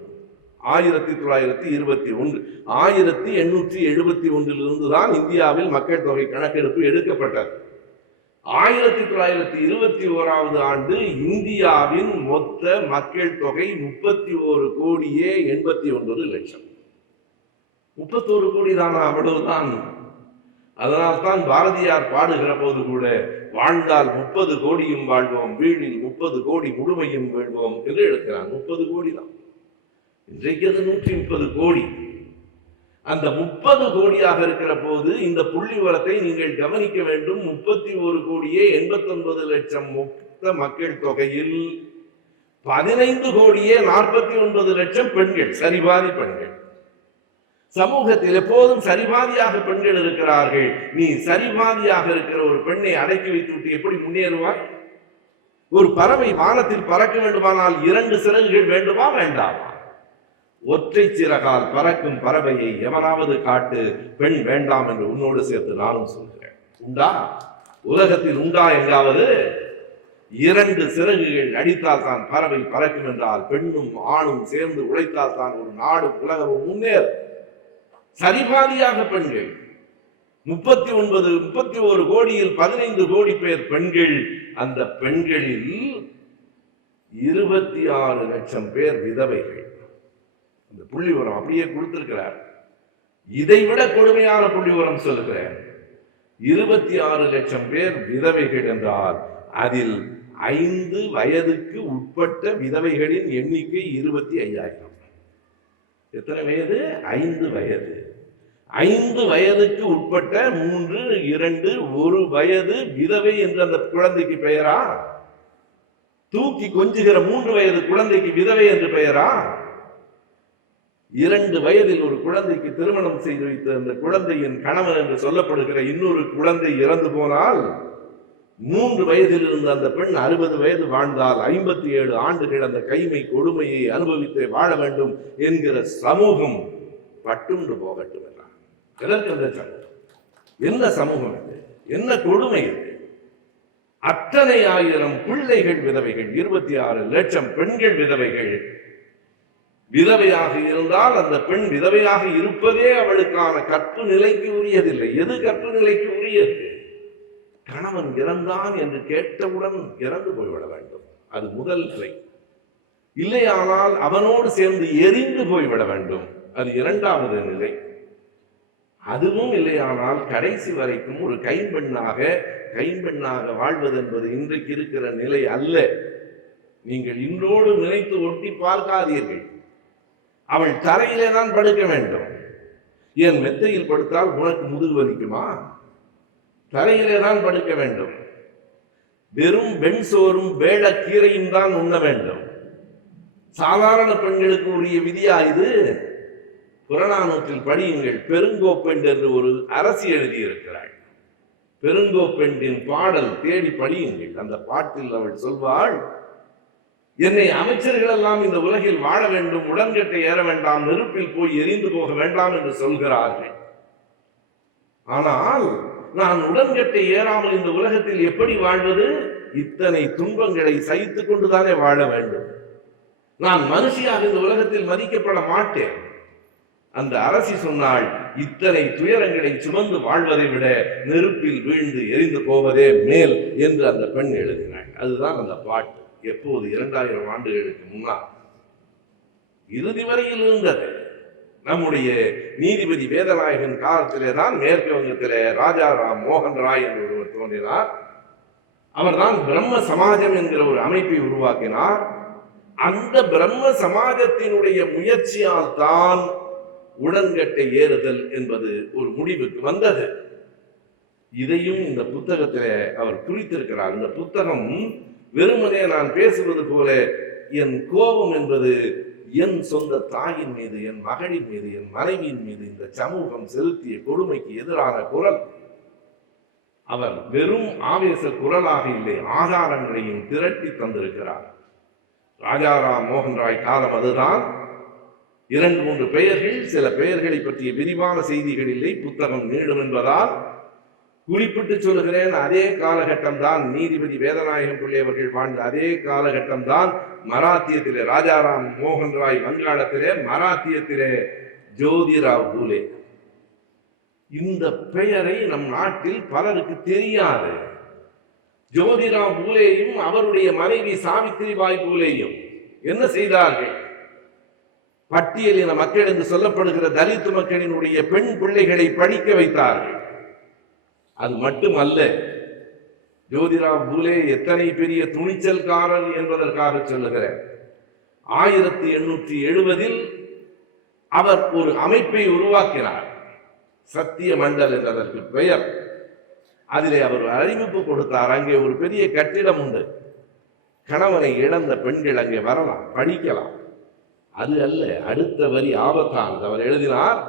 1921. 1871 தான் இந்தியாவில் மக்கள் தொகை கணக்கெடுப்பு எடுக்கப்பட்டது. 1921 ஆண்டு இந்தியாவின் மொத்த மக்கள் தொகை 31,89,00,000. 31 கோடி தானா? அவ்வளவுதான். அதனால்தான் பாரதியார் பாடுகிற போது கூட வாழ்ந்தால் 30 கோடியும் வாழ்வோம், வீழில் 30 கோடி முழுமையும் வீழ்வோம் என்று எழுக்கிறார். 30 கோடி தான். இன்றைக்கு அது 130 கோடி. அந்த 30 கோடியாக இருக்கிற போது இந்த புள்ளி விவரத்தை நீங்கள் கவனிக்க வேண்டும். 31,89,00,000 மொத்த மக்கள் தொகையில் 15,49,00,000 பெண்கள், சரிபாதி பெண்கள். சமூகத்தில் எப்போதும் சரிபாதியாக பெண்கள் இருக்கிறார்கள். நீ சரிபாதியாக இருக்கிற ஒரு பெண்ணை அடக்கி வைத்துவிட்டு எப்படி முன்னேறுவாய்? ஒரு பறவை வானத்தில் பறக்க வேண்டுமானால் 2 சிறகுகள் வேண்டுமா வேண்டாமா? ஒற்றை சிறகால் பறக்கும் பறவையை எவனாவது காட்டு, பெண் வேண்டாம் என்று உன்னோடு சேர்த்து நானும் சொல்கிறேன். உண்டா? உலகத்தில் உண்டா எங்காவது? 2 சிறகுகள் அடித்தால் தான் பறவை பறக்கும் என்றால் பெண்ணும் ஆணும் சேர்ந்து உழைத்தால் தான் ஒரு நாடும் உலகமும் முன்னேறும். சரிபாதியாக பெண்கள் 31 கோடியில் 15 கோடி பேர் பெண்கள். அந்த பெண்களில் 26 லட்சம் பேர் விதவைகள். அந்த புள்ளி விவரம் அப்படியே கொடுத்திருக்கிறார். இதைவிட கொடுமையான புள்ளி விவரம் சொல்லுகிறேன். 26 லட்சம் பேர் விதவைகள் என்றால் அதில் 5 வயதுக்கு உட்பட்ட விதவைகளின் எண்ணிக்கை 25,000. எத்தனை வயது? 5 வயது. 5 வயதுக்கு உட்பட்ட 3, 2, 1 வயது விதவை என்ற அந்த குழந்தைக்கு பெயரா? தூக்கி கொஞ்சுகிற 3 வயது குழந்தைக்கு விதவை என்று பெயரா? 2 வயதில் ஒரு குழந்தைக்கு திருமணம் செய்து வைத்த அந்த குழந்தையின் கணவன் என்று சொல்லப்படுகிற இன்னொரு குழந்தை இறந்து போனால் 3 வயதில் இருந்த அந்த பெண் 60 வயது வாழ்ந்தால் 57 ஆண்டுகள் அந்த கைமை கொடுமையை அனுபவித்து வாழ வேண்டும் என்கிற சமூகம் பட்டுண்டு போகட்டும் என்றார். எதற்கு அந்த சமூகம்? என்ன சமூகம் இது? என்ன கொடுமை இது? அத்தனை ஆயிரம் பிள்ளைகள் விதவைகள், 26 லட்சம் பெண்கள் விதவைகள். விதவையாக இருந்தால் அந்த பெண் விதவையாக இருப்பதே அவளுக்கான கற்பு நிலைக்கு உரியதில்லை. எது கற்பு நிலைக்கு உரியது? கணவன் இறந்தான் என்று கேட்டவுடன் இறந்து போய்விட வேண்டும், அது முதல் நிலை. இல்லையானால் அவனோடு சேர்ந்து எரிந்து போய்விட வேண்டும், அது 2வது நிலை. அதுவும் இல்லையானால் கடைசி வரைக்கும் ஒரு கைம்பெண்ணாக வாழ்வது என்பது இன்றைக்கு இருக்கிற நிலை அல்ல. நீங்கள் இன்றோடு நினைத்து ஒட்டி பார்க்காதீர்கள். அவள் தரையிலே தான் படுக்க வேண்டும். என் மெத்தையில் படுத்தால் உனக்கு முதுகு வலிக்குமா? தரையிலே தான் படுக்க வேண்டும். வெறும் பெண்சோறும் வேளக்கீரையும் தான் உண்ண வேண்டும். சாதாரண பெண்களுக்கு உரிய விதியா இது? புறநானூற்றில் படியுங்கள். பெருங்கோப்பெண் என்று ஒரு அரசி எழுதியிருக்கிறாள். பெருங்கோப்பெண்டின் பாடல் தேடி படியுங்கள். அந்த பாட்டில் அவள் சொல்வாள், என்னை அமைச்சர்கள் எல்லாம் இந்த உலகில் வாழ வேண்டும், உடன்கட்டை ஏற வேண்டாம், நெருப்பில் போய் எரிந்து போக வேண்டாம் என்று சொல்கிறார்கள். ஆனால் நான் உடன்கட்டை ஏறாமல் இந்த உலகத்தில் எப்படி வாழ்வது? இத்தனை துன்பங்களை சகித்துக் கொண்டுதானே வாழ வேண்டும். நான் மனுஷியாக இந்த உலகத்தில் மதிக்கப்பட மாட்டேன். அந்த அரசி சொன்னாள், இத்தனை துயரங்களை சுமந்து வாழ்வதை விட நெருப்பில் வீழ்ந்து எரிந்து போவதே மேல் என்று அந்த பெண் எழுதினாள். அதுதான் அந்த பாட்டு. எப்போது? 2000 ஆண்டுகளுக்கு முன்னால் இறுதி வரையில் இருந்தது. நம்முடைய நீதிபதி வேதநாயகன் காலத்திலே தான் மேற்கு வங்கத்திலே ராஜாராம் மோகன் ராய் என்று ஒருவர் தோன்றினார். அவர்தான் பிரம்ம சமாஜம் என்கிற ஒரு அமைப்பை உருவாக்கினார். அந்த பிரம்ம சமாஜத்தினுடைய முயற்சியால் தான் உடன்கட்டை ஏறுதல் என்பது ஒரு முடிவுக்கு வந்தது. இதையும் இந்த புத்தகத்திலே அவர் குறித்திருக்கிறார். இந்த புத்தகம் வெறுமனே நான் பேசுவது போல என் கோபம் என்பது என் சொந்த தாயின் மீது, என் மகளின் மீது, என் மனைவியின் மீது இந்த சமூகம் செலுத்திய கொடுமைக்கு எதிரான குரல். அவர் வெறும் ஆவேச குரலாக இல்லை, ஆதாரங்களையும் திரட்டி தந்திருக்கிறார். ராஜாராம் மோகன் ராய் காலம் அதுதான். 2-3 பெயர்கள், சில பெயர்களை பற்றிய விரிவான செய்திகள் இல்லை, புத்தகம் நீளும் என்பதால் குறிப்பிட்டு சொல்லுகிறேன். அதே காலகட்டம் தான் நீதிபதி வேதநாயகம் பிள்ளை அவர்கள் வாழ்ந்த அதே காலகட்டம் தான் மராத்தியத்திலே ராஜாராம் மோகன் ராய், வங்காளத்திலே மராத்தியத்திலே ஜோதிராவ் பூலே. இந்த பெயரை நம் நாட்டில் பலருக்கு தெரியாது. ஜோதிராவ் பூலேயும் அவருடைய மனைவி சாவித்திரிபாய் பூலேயும் என்ன செய்தார்கள்? பட்டியலின மக்கள் என்று சொல்லப்படுகிற தலித் மக்களினுடைய பெண் பிள்ளைகளை படிக்க வைத்தார்கள். அது மட்டுமல்ல, ஜோதிராவ் பூலே எத்தனை பெரிய துணிச்சல்காரர் என்பதற்காக சொல்லுகிறார். 1870 அவர் ஒரு அமைப்பை உருவாக்கினார். சத்திய மண்டல் என்றதற்கு பெயர். அதிலே அவர் அறிவிப்பு கொடுத்தார். அங்கே ஒரு பெரிய கட்டிடம் உண்டு. கணவனை இழந்த பெண்கள் அங்கே வரலாம், படிக்கலாம். அது அல்ல, அடுத்த வரி ஆபத்தானது. அவர் எழுதினார்,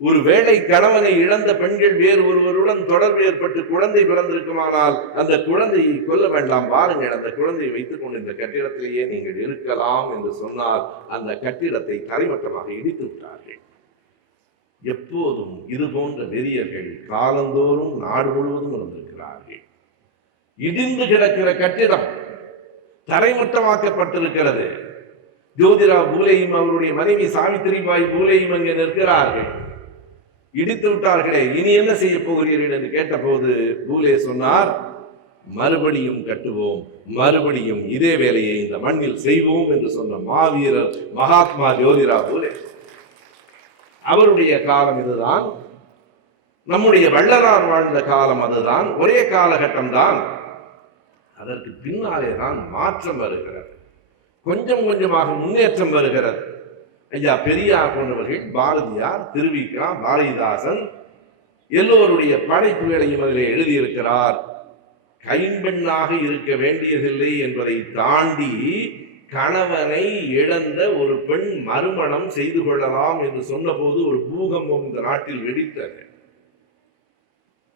ஒருவேளை கணவனை இழந்த பெண்கள் வேறு ஒருவருடன் தொடர்பு ஏற்பட்டு குழந்தை பிறந்திருக்குமானால் அந்த குழந்தையை கொல்ல வேண்டாம், வாருங்கள், அந்த குழந்தையை வைத்துக் கொண்டு இந்த கட்டிடத்திலேயே நீங்கள் இருக்கலாம் என்று சொன்னால் அந்த கட்டிடத்தை தரைமட்டமாக இடித்து விட்டார்கள். எப்போதும் இது போன்ற வெறியர்கள் காலந்தோறும் நாடு முழுவதும் இருந்திருக்கிறார்கள். இடிந்து கிடக்கிற கட்டிடம் தரைமட்டமாக்கப்பட்டிருக்கிறது. ஜோதிராவ் பூலேயும் அவருடைய மனைவி சாவித்திரிபாய் பூலேயும் அங்கே நிற்கிறார்கள். இடித்து விட்டார்களே, இனி என்ன செய்ய போகிறீர்கள் என்று கேட்டபோது பூலே சொன்னார், மறுபடியும் கட்டுவோம், மறுபடியும் இதே வேலையை இந்த மண்ணில் செய்வோம் என்று சொன்ன மாவீரர் மகாத்மா ஜோதிராவ் பூலே. அவருடைய காலம் இதுதான். நம்முடைய வள்ளலார் வாழ்ந்த காலம் அதுதான். ஒரே காலகட்டம் தான். அதற்கு பின்னாலே தான் மாற்றம் வருகிறது. கொஞ்சம் கொஞ்சமாக முன்னேற்றம் வருகிறது. ஐயா பெரியார் போன்றவர்கள், பாரதியார், திருவிக்கா, பாரதிதாசன் எல்லோருடைய படைப்புகளையும் அதிலே எழுதியிருக்கிறார். கைம்பெண்ணாக இருக்க வேண்டியதில்லை என்பதை தாண்டி கணவனை இழந்த ஒரு பெண் மறுமணம் செய்து கொள்ளலாம் என்று சொன்னபோது ஒரு பூகம்பம் இந்த நாட்டில் வெடித்தது.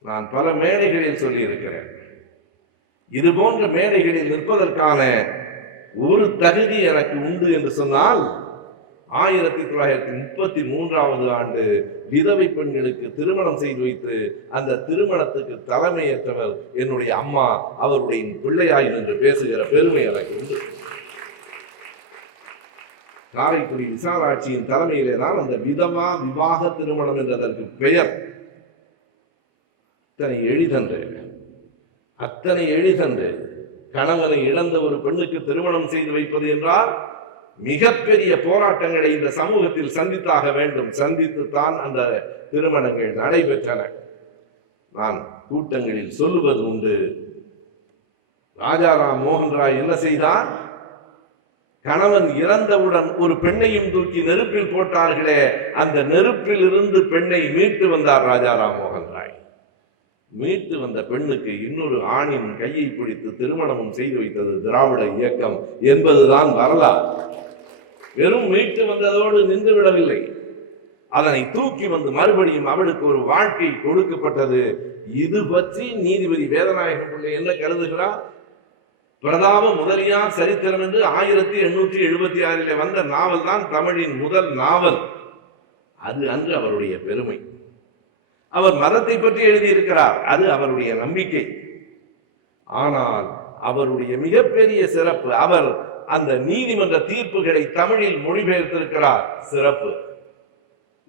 நான் பல மேடைகளில் சொல்லியிருக்கிறேன். இது போன்ற மேடைகளில் நிற்பதற்கான ஒரு தகுதி எனக்கு உண்டு என்று சொன்னால் 1933 ஆண்டு விதவை பெண்களுக்கு திருமணம் செய்து வைத்து அந்த திருமணத்துக்கு தலைமையேற்றவர் என்னுடைய அம்மா. அவருடைய பிள்ளையாய் என்று பேசுகிற பெருமை எனக்கு உண்டு. காரைக்குடி விசாலாட்சியின் தலைமையிலே தான் அந்த விதவா விவாக திருமணம் என்றதற்கு பெயர். அத்தனை எளிதன்று கணவனை இழந்த ஒரு பெண்ணுக்கு திருமணம் செய்து வைப்பது என்றால் மிகப்பெரிய போராட்டங்களை இந்த சமூகத்தில் சந்தித்தாக வேண்டும். சந்தித்துத்தான் அந்த திருமணங்கள் நடைபெற்றன. நான் கூட்டங்களில் சொல்லுவது உண்டு, ராஜாராம் மோகன் ராய் என்ன செய்தார்? கணவன் இறந்தவுடன் ஒரு பெண்ணையும் தூக்கி நெருப்பில் போட்டார்களே, அந்த நெருப்பில் இருந்து பெண்ணை மீட்டு வந்தார் ராஜாராம் மோகன் ராய். மீட்டு வந்த பெண்ணுக்கு இன்னொரு ஆணின் கையை பிடித்து திருமணமும் செய்து வைத்தது திராவிட இயக்கம் என்பதுதான் வரலாறு. வெறும் மீட்டு வந்ததோடு நின்று விடவில்லை, அதனை தூக்கி வந்து மறுபடியும் அவளுக்கு ஒரு வாழ்க்கை கொடுக்கப்பட்டது. இது பற்றி நீதிபதி வேதநாயகம் பிள்ளை என்ன கருதுகிறார்? பிரதாப முதலியார் சரித்திரம் என்று 1876 வந்த நாவல் தான் தமிழின் முதல் நாவல். அது அன்று அவருடைய பெருமை. அவர் மதத்தை பற்றி எழுதியிருக்கிறார், அது அவருடைய நம்பிக்கை. ஆனால் அவருடைய மிகப்பெரிய சிறப்பு, அவர் அந்த நீதிமன்ற தீர்ப்புகளை தமிழில் மொழிபெயர்த்திருக்கிறார். சிறப்பு.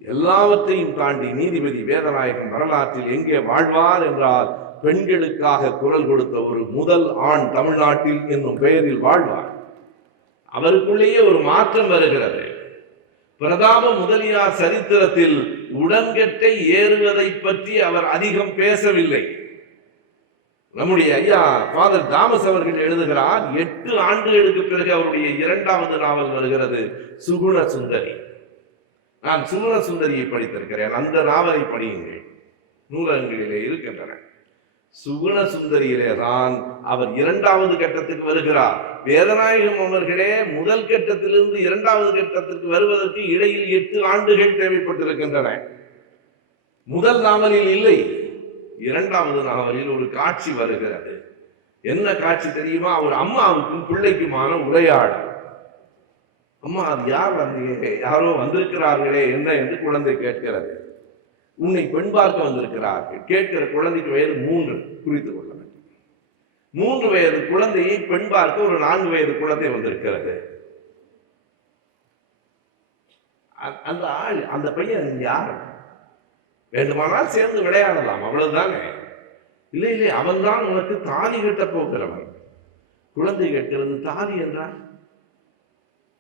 எல்லாவற்றையும் தாண்டி நீதிபதி வேதநாயகம் வரலாற்றில் எங்கே வாழ்வார் என்றால், பெண்களுக்காக குரல் கொடுத்த ஒரு முதல் ஆண் தமிழ்நாட்டில் என்னும் பெயரில் வாழ்வார். அவருக்குள்ளேயே ஒரு மாற்றம் வருகிறது. பிரதாப முதலியார் சரித்திரத்தில் உடன்கட்டை ஏறுவதை பற்றி அவர் அதிகம் பேசவில்லை. நம்முடைய ஐயா ஃபாதர் தாமஸ் அவர்கள் எழுதுகிறார், 8 ஆண்டுகளுக்கு பிறகு அவருடைய 2வது நாவல் வருகிறது, சுகுண சுந்தரி. நான் சுகுண சுந்தரியை படித்திருக்கிறேன், அந்த நாவலை படியுங்கள், நூலகங்களிலே இருக்கின்றன. சுகுண சுந்தரியிலே தான் அவர் 2வது கட்டத்துக்கு வருகிறார். வேதநாயகம் அவர்களே முதல் கட்டத்திலிருந்து 2வது கட்டத்திற்கு வருவதற்கு இடையில் 8 ஆண்டுகள் தேவைப்பட்டிருக்கின்றன. முதல் நாவலில் இல்லை, 2வது நாவலில் ஒரு காட்சி வருகிறது. என்ன காட்சி தெரியுமா? அவர் அம்மாவுக்கும் பிள்ளைக்குமான உரையாடல். அம்மா, அது யார் வந்தீங்க? யாரோ வந்திருக்கிறார்களே என்ன என்று குழந்தை கேட்கிறது. உன்னை பெண் பார்க்க வந்திருக்கிறார்கள். கேட்கிற குழந்தைக்கு வயது 3, குறித்து கொள்ள வேண்டும். 3 வயது குழந்தையை பெண் பார்க்க ஒரு 4 வயது குழந்தை வந்திருக்கிறது. அந்த ஆள், அந்த பையன் யார்? வேண்டுமானால் சேர்ந்து விளையாடலாம், அவ்வளவுதானே. இல்லை இல்லை, அவன் தான் உனக்கு தாலி கட்ட போகிறவன். குழந்தை கேட்கிறது, தாலி என்றால்?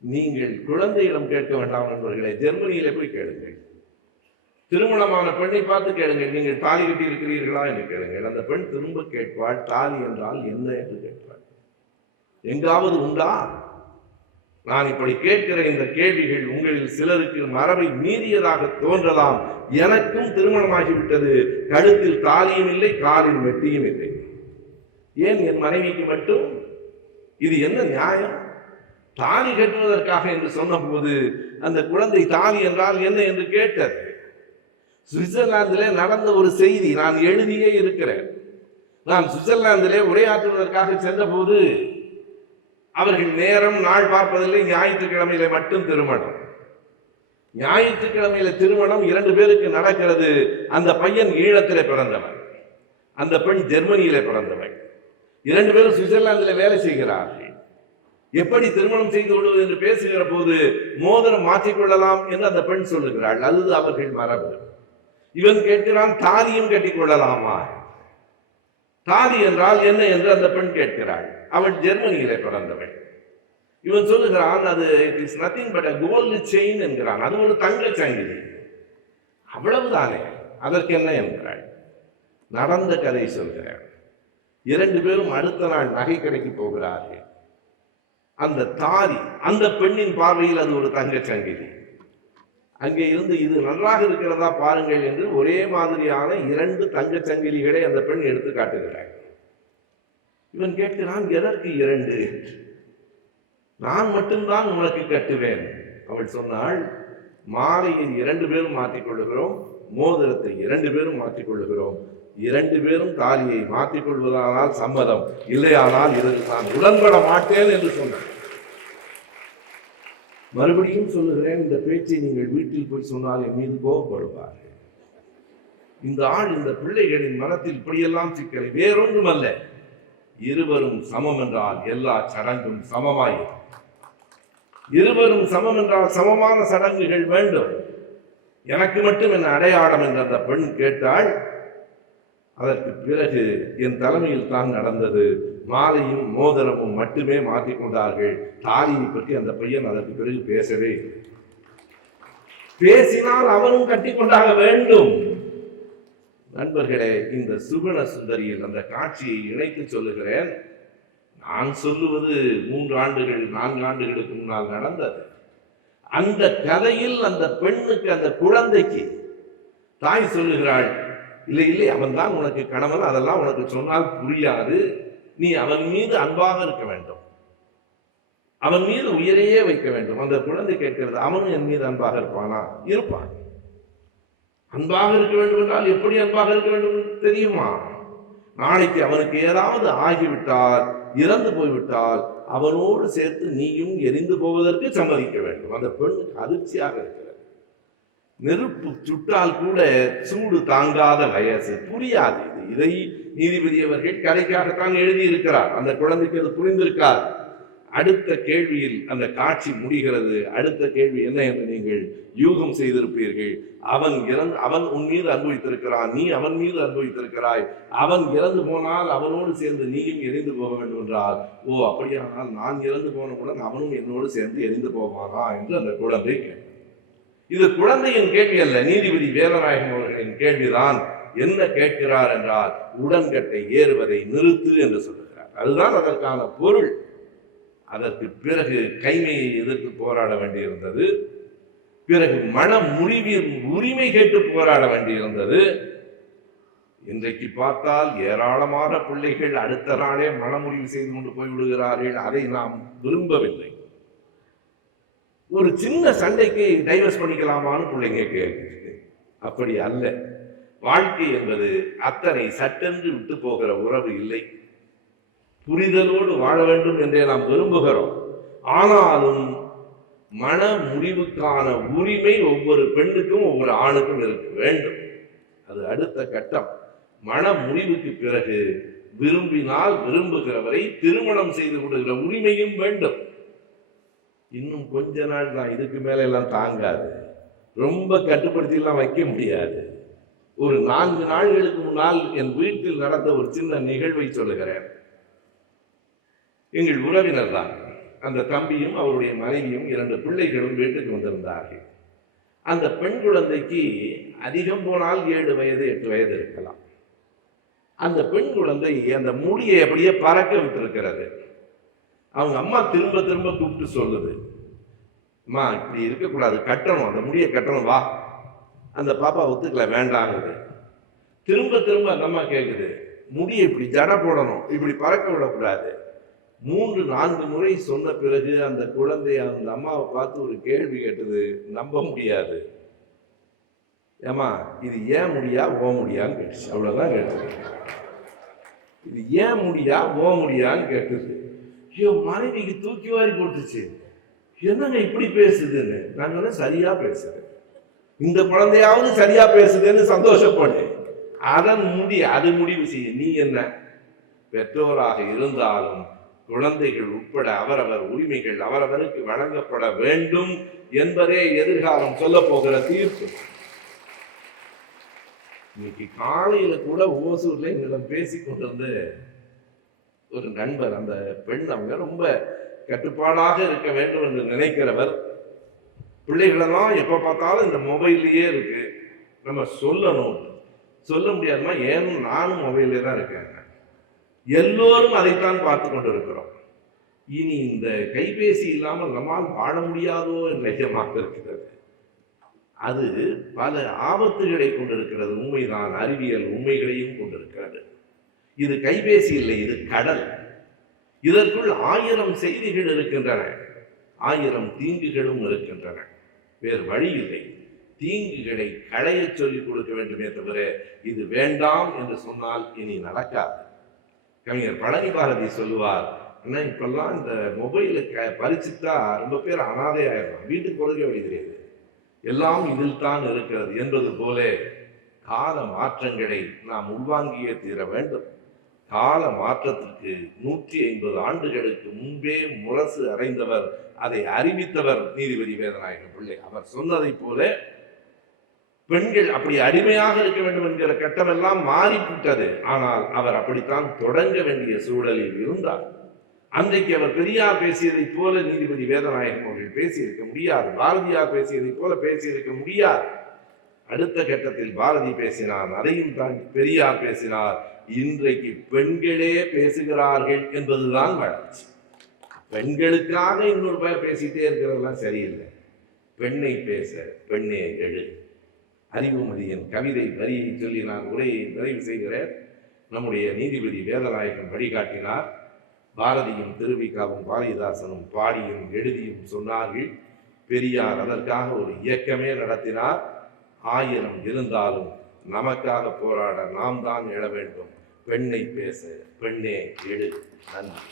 நீங்கள் குழந்தையிடம் கேட்க வேண்டாம் நண்பர்களே, ஜெர்மனியிலே போய் கேளுங்கள். திருமணமான பெண்ணை பார்த்து கேளுங்கள், நீங்கள் தாலி கட்டி இருக்கிறீர்களா என்று கேளுங்கள். அந்த பெண் திரும்ப கேட்பாள், தாலி என்றால் என்ன என்று கேட்பாள். எங்காவது உண்டா? நான் இப்படி கேட்கிற இந்த கேள்விகள் உங்களில் சிலருக்கு மரபை மீறியதாக தோன்றலாம். எனக்கும் திருமணமாகிவிட்டது, கழுத்தில் தாலியும் இல்லை, காலில் மெட்டியும் இல்லை. ஏன் என் மனைவிக்கு மட்டும்? இது என்ன நியாயம்? தாலி கட்டுவதற்காக என்று சொன்ன போது அந்த குழந்தை தாலி என்றால் என்ன என்று கேட்டது. சுவிட்சர்லாந்திலே நடந்த ஒரு செய்தி நான் எழுதியே இருக்கிறேன். நான் சுவிட்சர்லாந்திலே உரையாற்றுவதற்காக சென்ற போது அவர்கள் நேரம் நாள் பார்ப்பதில்லை, ஞாயிற்றுக்கிழமையில மட்டும் திருமணம். ஞாயிற்றுக்கிழமையில திருமணம் 2 பேருக்கு நடக்கிறது. அந்த பையன் ஈழத்திலே பிறந்தவன், அந்த பெண் ஜெர்மனியிலே பிறந்தவன். 2 பேரும் சுவிட்சர்லாந்திலே வேலை செய்கிறார்கள். எப்படி திருமணம் செய்து கொள்வது என்று பேசுகிற போது மோதிரம் மாற்றிக்கொள்ளலாம் என்று அந்த பெண் சொல்லுகிறாள். அது அவர்கள் மரபு. இவன் கேட்கிறான், தாலியும் கட்டிக் கொள்ளலாமா? தாலி என்றால் என்ன என்று அந்த பெண் கேட்கிறாள். அவள் ஜெர்மனியிலே பிறந்தவள். இவன் சொல்லுகிறான், அது it is nothing but a gold chain என்கிறான். அது ஒரு தங்க சங்கிலி, அவ்வளவுதானே, அதற்கு என்ன என்கிறாள். நடந்த கதை சொல்கிறாள். 2 பேரும் அடுத்த நாள் நகை கடைக்கு போகிறார்கள். அந்த தாலி அந்த பெண்ணின் பார்வையில் அது ஒரு தங்க சங்கிலி. அங்கே இருந்து, இது நன்றாக இருக்கிறதா பாருங்கள் என்று ஒரே மாதிரியான 2 தங்க சங்கிலிகளை அந்த பெண் எடுத்து காட்டுகிறாள். இவன் கேட்கிறான், எதற்கு 2? நான் மட்டும்தான் உனக்கு கட்டுவேன். அவள் சொன்னாள், மாலையை 2 பேரும் மாற்றிக்கொள்ளுகிறோம், மோதிரத்தை 2 பேரும் மாற்றிக்கொள்ளுகிறோம். 2 பேரும் தாலியை மாற்றிக்கொள்வதானால் சம்மதம், இல்லையானால் இதற்கு நான் உடன்பட மாட்டேன் என்று சொன்னார். மறுபடியும் சொல்லுகிறேன், இந்த பேச்சை நீங்கள் வீட்டில் போய் சொன்னால் என் மீது கோபப்படுவார்கள். இந்த ஆள் இந்த பிள்ளைகளின் மனத்தில் இப்படியெல்லாம் சிக்கலை, வேறொன்றும் அல்ல, இருவரும் சமம் என்றால் எல்லா சடங்கும் சமமாய், இருவரும் சமம் என்றால் சமமான சடங்குகள் வேண்டும். எனக்கு மட்டும் என்ன அடையாளம் என்று அந்த பெண் கேட்டாள். அதற்கு பிறகு என் தலைமையில் தான் நடந்தது. மாலையும் மோதிரமும் மட்டுமே மாற்றிக்கொண்டார்கள். தாலியை பற்றி அந்த பையன் அதற்கு பிறகு பேசவே இல்லை. பேசினால் அவனும் கட்டிக்கொண்டாக வேண்டும். நண்பர்களே, இந்த சுகுண சுந்தரியில் அந்த காட்சியை இணைத்து சொல்லுகிறேன். நான் சொல்லுவது 3 ஆண்டுகள் 4 ஆண்டுகளுக்கு முன்னால் நடந்தது. அந்த கதையில் அந்த பெண்ணுக்கு, அந்த குழந்தைக்கு தாய் சொல்லுகிறாள், இல்லை இல்லை, அவன் தான் உனக்கு கணவன், அதெல்லாம் உனக்கு சொன்னால் புரியாது, நீ அவன் மீது அன்பாக இருக்க வேண்டும், அவன் மீது உயிரையே வைக்க வேண்டும். அந்த குழந்தை கேட்கிறது, அவனும் என் மீது அன்பாக இருப்பானா? இருப்பான். அன்பாக இருக்க வேண்டும் என்றால் எப்படி அன்பாக இருக்க வேண்டும் தெரியுமா? நாளைக்கு அவனுக்கு ஏதாவது ஆகிவிட்டால், இறந்து போய்விட்டால், அவனோடு சேர்த்து நீயும் எரிந்து போவதற்கு சம்மதிக்க வேண்டும். அந்த பெண்ணுக்கு அதிர்ச்சியாக இருக்கிறது. நெருப்பு சுட்டால் கூட சூடு தாங்காத வயசு, புரியாது. இதை நீதிபதி அவர்கள் கதைக்காகத்தான் எழுதியிருக்கிறார். அந்த குழந்தைக்கு அது புரிந்திருக்கார். அடுத்த கேள்வியில் அந்த காட்சி முடிகிறது. அடுத்த கேள்வி என்ன என்று நீங்கள் யூகம் செய்திருப்பீர்கள். அவன் உன் மீது அனுபவித்திருக்கிறான், நீ அவன் மீது அனுபவித்திருக்கிறாய். அவன் இறந்து போனால் அவனோடு சேர்ந்து நீயும் எரிந்து போக வேண்டும் என்றால், ஓ அப்படியானால் நான் இறந்து போனவுடன் அவனும் என்னோடு சேர்ந்து எரிந்து போவானா என்று அந்த குழந்தை கேட்டார். இது குழந்தையின் கேள்வி அல்ல, நீதிபதி வேதநாயகம் அவர்களின் கேள்விதான். என்ன கேட்கிறார் என்றால், உடன்கட்டை ஏறுவதை நிறுத்து என்று சொல்லுகிறார். அதுதான் அதற்கான பொருள். அதற்கு பிறகு கைமையை எதிர்த்து போராட வேண்டியிருந்தது. பிறகு மன முறிவின் உரிமை கேட்டு போராட வேண்டியிருந்தது. இன்றைக்கு பார்த்தால் ஏராளமான பிள்ளைகள் அடுத்த நாளே மனமுறிவு செய்து கொண்டு போய்விடுகிறார்கள். அதை நாம் விரும்பவில்லை. ஒரு சின்ன சண்டைக்கு டைவர்ஸ் பண்ணிக்கலாமான்னு பிள்ளைங்க கேட்குது. அப்படி அல்ல. வாழ்க்கை என்பது அத்தனை சட்டென்று விட்டு போகிற உறவு இல்லை. புரிதலோடு வாழ வேண்டும் என்றே நாம் விரும்புகிறோம். ஆனாலும் மன முடிவுக்கான உரிமை ஒவ்வொரு பெண்ணுக்கும் ஒவ்வொரு ஆணுக்கும் இருக்க வேண்டும். அது அடுத்த கட்டம். மன முடிவுக்கு பிறகு விரும்பினால் விரும்புகிறவரை திருமணம் செய்து கொள்கிற உரிமையும் வேண்டும். இன்னும் கொஞ்ச நாள் தான், இதுக்கு மேல எல்லாம் தாங்காது. ரொம்ப கட்டுப்படுத்தி எல்லாம் வைக்க முடியாது. ஒரு 4 நாட்களுக்கு முன்னால் என் வீட்டில் நடந்த ஒரு சின்ன நிகழ்வை சொல்லுகிறேன். எங்கள் உறவினர் தான். அந்த தம்பியும் அவருடைய மனைவியும் 2 பிள்ளைகளும் வீட்டுக்கு வந்திருந்தார்கள். அந்த பெண் குழந்தைக்கு அதிகம் போனால் 7 வயது 8 வயது இருக்கலாம். அந்த பெண் குழந்தை அந்த முடியை அப்படியே பறக்க விட்டிருக்கிறது. அவங்க அம்மா திரும்ப திரும்ப கூப்பிட்டு சொல்லுது, அம்மா இப்படி இருக்கக்கூடாது, கட்டணும், அந்த முடியை கட்டணும், வா. அந்த பாப்பா ஒத்துக்கல, வேண்டாங்குது. திரும்ப திரும்ப அந்த அம்மா கேட்குது, முடியை இப்படி ஜட போடணும், இப்படி பறக்க விடக்கூடாது. 3-4 முறை சொன்ன பிறகு அந்த குழந்தை அந்த அம்மாவை பார்த்து ஒரு கேள்வி கேட்டது. நம்ப முடியாது. ஏமா இது ஏன் முடியா ஓ முடியான்னு கேட்டுச்சு. அவ்வளவுதான் கேட்டது. இது ஏன் முடியா ஓ முடியான்னு கேட்டது. ஐயோ, மனைவிக்கு தூக்கி வாரி போட்டுச்சு. என்னங்க இப்படி பேசுதுன்னு. நான் சொன்னேன், சரியா பேசுறேன், இந்த குழந்தையாவது சரியா பேசுதுன்னு சந்தோஷப்படு. அது முடிவு செய்ய. நீ என்ன பெற்றோராக இருந்தாலும் குழந்தைகள் உட்பட அவரவர் உரிமைகள் அவரவருக்கு வழங்கப்பட வேண்டும் என்பதே எதிர்காலம் சொல்ல போகிற தீர்ப்பு. இன்னைக்கு காலையில கூட ஓசூர்ல என்னிடம் பேசிக் கொண்டிருந்து ஒரு நண்பர், அந்த பெண் அவங்க ரொம்ப கட்டுப்பாடாக இருக்க வேண்டும் என்று நினைக்கிறவர். பிள்ளைகளெல்லாம் எப்ப பார்த்தாலும் இந்த மொபைல்லையே இருக்கு. நம்ம சொல்லணும், சொல்ல முடியாதுமா, ஏன்னு நானும் மொபைல்லே தான் இருக்கேன். எல்லோரும் அதைத்தான் பார்த்து கொண்டிருக்கிறோம். இனி இந்த கைபேசி இல்லாமல் நம்மால் வாழ முடியாதோ என்ற எண்ணமாக இருக்கிறது. அது பல ஆபத்துகளை கொண்டிருக்கிறது. உண்மைதான், அறிவியல் உண்மைகளையும் கொண்டிருக்கிறது. இது கைபேசி இல்லை, இது கடல். இதற்குள் 1000 செய்திகள் இருக்கின்றன, 1000 தீங்குகளும் இருக்கின்றன. வேறு வழி இல்லை. தீங்குகளை களைய சொல்லிக் கொடுக்க வேண்டுமே தவிர இது வேண்டாம் என்று சொன்னால் இனி நடக்காது. கவிஞர் பழனி பாரதி சொல்லுவார், அண்ணா இப்பெல்லாம் இந்த மொபைலை பறிச்சுட்டா ரொம்ப பேர் அனாதை ஆயிடும், வீட்டுக்கு கொடுக்க வழி தெரியாது, எல்லாம் இதில் தான் இருக்கிறது என்பது போல கால மாற்றங்களை நாம் உள்வாங்கியே தீர வேண்டும். கால மாற்றத்திற்கு 150 ஆண்டுகளுக்கு முன்பே முரசு அறைந்தவர், அதை அறிவித்தவர் நீதிபதி வேதநாயகம் பிள்ளை. அவர் சொன்னதை போல பெண்கள் அப்படி அடிமையாக இருக்க வேண்டும் என்கிற கட்டமெல்லாம் மாறிவிட்டது. ஆனால் அவர் அப்படித்தான் தொடங்க வேண்டிய சூழலில் இருந்தார். அன்றைக்கு அவர் பெரியார் பேசியதைப் போல நீதிபதி வேதநாயகம் அவர்கள் பேசியிருக்க முடியாது. பாரதியார் பேசியதைப் போல பேசியிருக்க முடியாது. அடுத்த கட்டத்தில் பாரதி பேசினார், அதையும் தாண்டி பெரியார் பேசினார். இன்றைக்கு பெண்களே பேசுகிறார்கள் என்பதுதான் வளர்ச்சி. பெண்களுக்காக இன்னொரு பேர் பேசிட்டே இருக்கிறதெல்லாம் சரியில்லை. பெண்ணை பேச பெண்ணே எழு. அறிவுமதியின் கவிதை வரியை சொல்லி நான் உரையை நிறைவு செய்கிறேன். நம்முடைய நீதிபதி வேதநாயகம் வழிகாட்டினார். பாரதியும் திருவிக்காவும் பாரதிதாசனும் பாடியும் எழுதியும் சொன்னார்கள். பெரியார் அதற்காக ஒரு இயக்கமே நடத்தினார். 1000 இருந்தாலும் நமக்காக போராட நாம் தான் எழ வேண்டும். பெண்ணை பேச பெண்ணே எழு. நன்றி.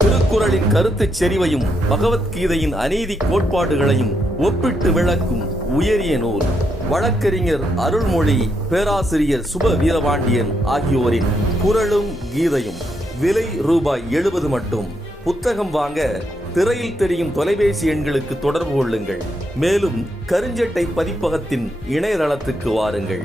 திருக்குறளின் கருத்து செறிவையும் பகவத்கீதையின் அநீதி கோட்பாடுகளையும் ஒப்பிட்டு விளக்கும் உயரிய நூல். வழக்கறிஞர் அருள்மொழி, பேராசிரியர் சுப வீரபாண்டியன் ஆகியோரின் குறளும் கீதையும். விலை ரூபாய் 70 மட்டும். புத்தகம் வாங்க திரையில் தெரியும் தொலைபேசி எண்களுக்கு தொடர்பு கொள்ளுங்கள். மேலும் கருஞ்சட்டை பதிப்பகத்தின் இணையதளத்துக்கு வாருங்கள்.